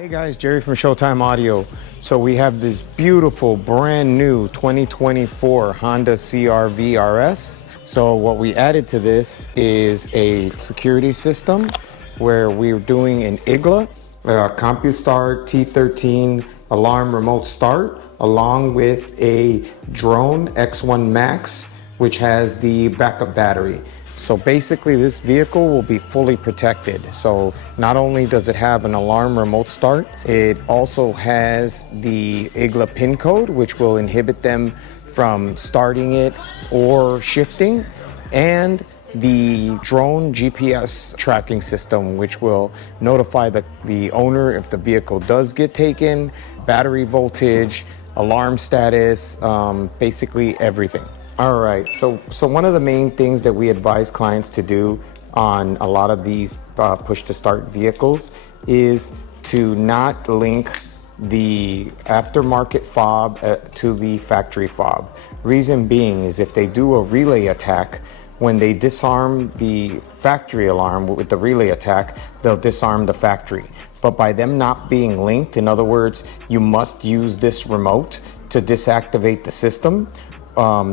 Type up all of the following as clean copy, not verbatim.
Hey guys, Jerry from Showtime Audio. So we have this beautiful brand new 2024 Honda CR-V RS. So what we added to this is a security system where we're doing an IGLA, CompuStar T13 alarm remote start, along with a drone X1 Max, which has the backup battery. So basically this vehicle will be fully protected. So not only does it have an alarm remote start, it also has the IGLA pin code, which will inhibit them from starting it or shifting, and the drone GPS tracking system, which will notify the owner if the vehicle does get taken, battery voltage, alarm status, basically everything. All right, so one of the main things that we advise clients to do on a lot of these push-to-start vehicles is to not link the aftermarket fob to the factory fob. Reason being is if they do a relay attack, when they disarm the factory alarm with the relay attack, they'll disarm the factory. But by them not being linked, in other words, you must use this remote to disactivate the system.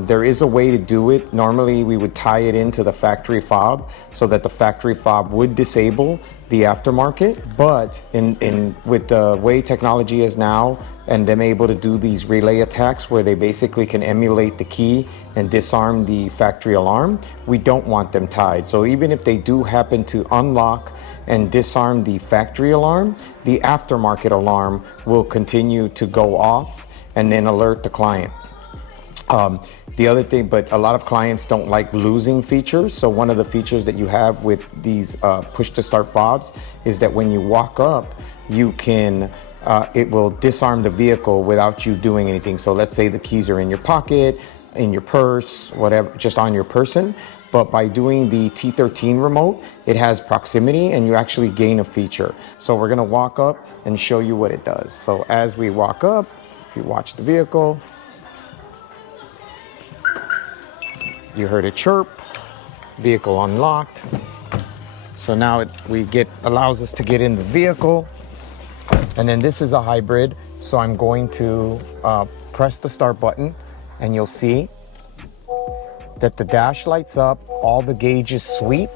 There is a way to do it. Normally we would tie it into the factory fob so that the factory fob would disable the aftermarket, but with the way technology is now and them able to do these relay attacks where they basically can emulate the key and disarm the factory alarm, we don't want them tied. So even if they do happen to unlock and disarm the factory alarm, the aftermarket alarm will continue to go off and then alert the client. The other thing, but a lot of clients don't like losing features. So one of the features that you have with these push-to-start fobs is that when you walk up, you can, it will disarm the vehicle without you doing anything. So let's say the keys are in your pocket, in your purse, whatever, just on your person. But by doing the T13 remote, it has proximity and you actually gain a feature. So we're gonna walk up and show you what it does. So as we walk up, if you watch the vehicle, you heard a chirp, vehicle unlocked. So now allows us to get in the vehicle. And then this is a hybrid. So I'm going to press the start button and you'll see that the dash lights up, all the gauges sweep,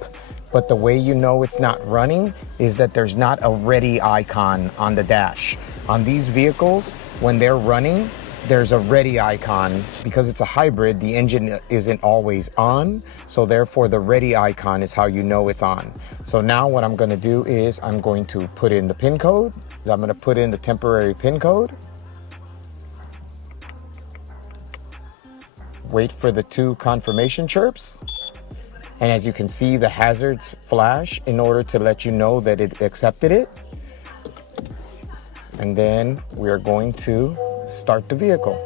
but the way you know it's not running is that there's not a ready icon on the dash. On these vehicles, when they're running, there's a ready icon. Because it's a hybrid, the engine isn't always on, so therefore the ready icon is how you know it's on. So now what I'm gonna do is I'm going to put in the PIN code. I'm gonna put in the temporary PIN code. Wait for the 2 confirmation chirps. And as you can see, the hazards flash in order to let you know that it accepted it. And then we are going to start the vehicle.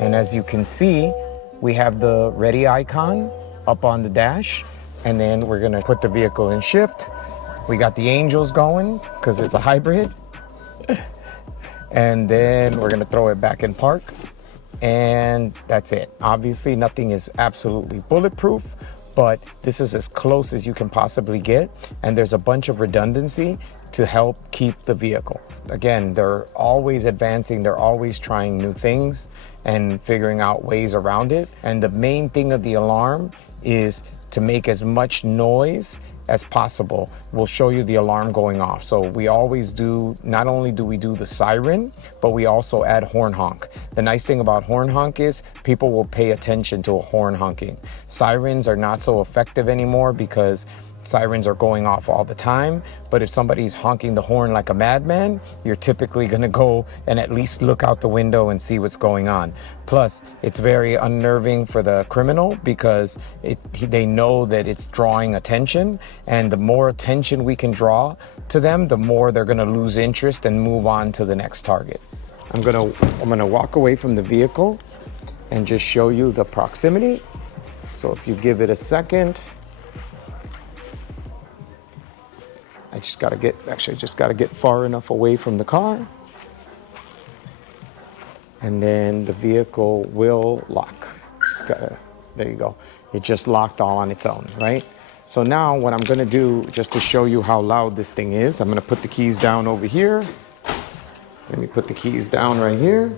And as you can see, we have the ready icon up on the dash, and then we're gonna put the vehicle in shift. We got the angels going because it's a hybrid. And then we're gonna throw it back in park, and that's it. Obviously nothing is absolutely bulletproof, but this is as close as you can possibly get, and there's a bunch of redundancy to help keep the vehicle. Again, they're always advancing, they're always trying new things and figuring out ways around it. And the main thing of the alarm is to make as much noise as possible. We'll show you the alarm going off. So we always do, not only do we do the siren, but we also add horn honk. The nice thing about horn honk is people will pay attention to a horn honking. Sirens are not so effective anymore because sirens are going off all the time, but if somebody's honking the horn like a madman, you're typically gonna go and at least look out the window and see what's going on. Plus, it's very unnerving for the criminal because they know that it's drawing attention, and the more attention we can draw to them, the more they're gonna lose interest and move on to the next target. I'm gonna walk away from the vehicle and just show you the proximity. So if you give it a second, I just gotta get far enough away from the car, and then the vehicle will lock. There you go. It just locked all on its own, right? So now what I'm gonna do, just to show you how loud this thing is, I'm gonna put the keys down over here. Let me put the keys down right here.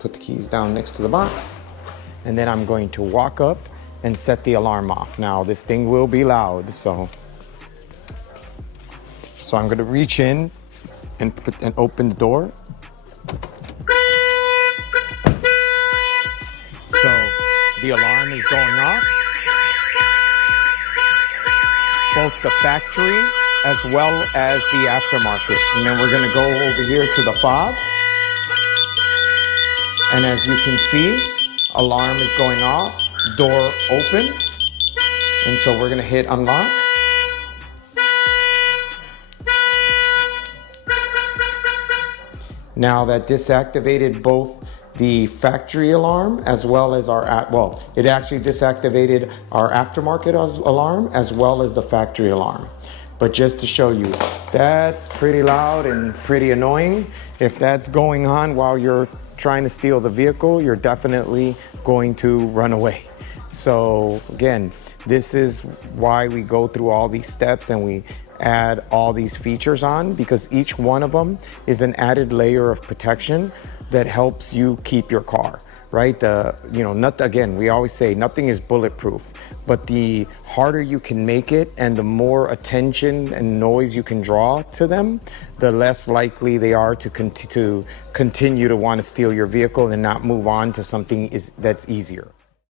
Put the keys down next to the box. And then I'm going to walk up and set the alarm off. Now, this thing will be loud, so I'm gonna reach in and open the door. So the alarm is going off. Both the factory as well as the aftermarket. And then we're gonna go over here to the fob. And as you can see, alarm is going off, door open. And so we're gonna hit unlock. Now that disactivated both the factory alarm as well as it actually disactivated our aftermarket alarm as well as the factory alarm. But just to show you, that's pretty loud and pretty annoying. If that's going on while you're trying to steal the vehicle, you're definitely going to run away. So again, this is why we go through all these steps and we add all these features on, because each one of them is an added layer of protection that helps you keep your car, right? Again, we always say nothing is bulletproof, but the harder you can make it and the more attention and noise you can draw to them, the less likely they are to continue to want to steal your vehicle and not move on to something that's easier.